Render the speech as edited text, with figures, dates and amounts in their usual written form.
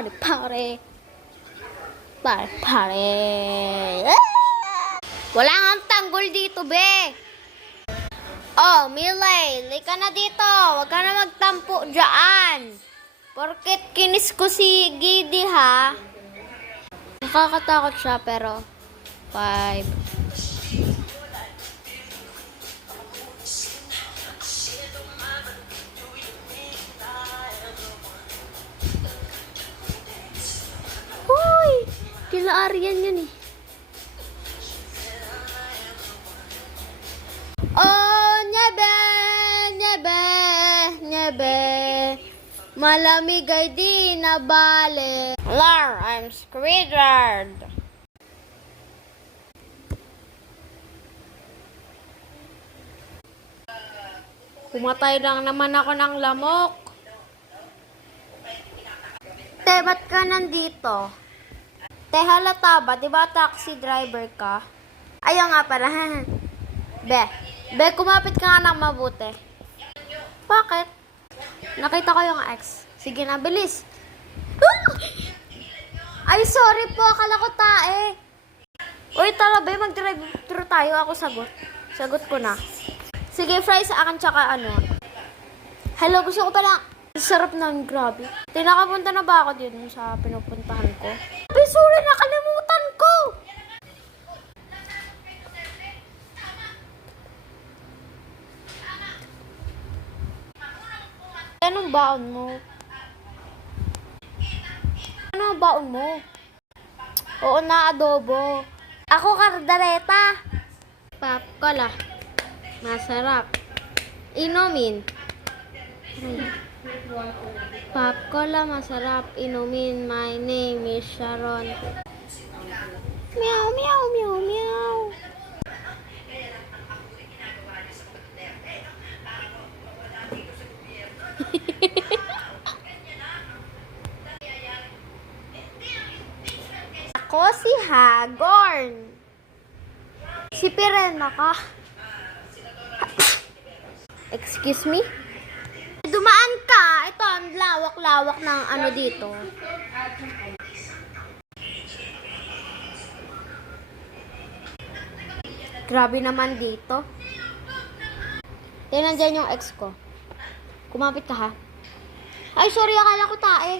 Party, party. Party, party. Wala nga tanggol dito, be. Oh, Milay, lika na dito. Huwag ka na magtampo dyan. Porket kinis ko si Gidi, ha? Nakakatakot siya, pero 5. Hoy! Kila Aryan yun eh. Oh, nyebe! Nyebe! Nyebe! Malamig ay di nabale. Hello, I'm Squidward. Pumatay lang naman ako ng lamok. Te, ba't ka nandito? Te, halata ba? Diba taxi driver ka? Ayaw nga pala. Be, kumapit ka nga ng mabuti. Bakit? Nakita ko yung ex. Sige na, bilis. Ay, sorry po. Akala ko tae. Uy, tara, be. Mag-drive through tayo. Ako sagot. Sagot ko na. Sige, fries sa akin tsaka ano. Hello, gusto ko pala. Sarap ng grabe. Tinakapunta na ba ako dito sa pinupuntahan ko? Ay, sorry, nakalimutan ko. Anong baon mo? Ano baon mo? Oo na, adobo. Ako kardareta. Papkola. Masarap. Inumin. Papkola, masarap. Inumin. My name is Sharon. Meow, meow, meow, meow. Ako si Hagorn. Si Pirena ka. Excuse me? Dumaan ka. Ito, ang lawak-lawak ng ano dito. Grabe naman dito. Yan, nandyan yung ex ko. Kumapit ka, ha? Ay, sorry, akala ko tae.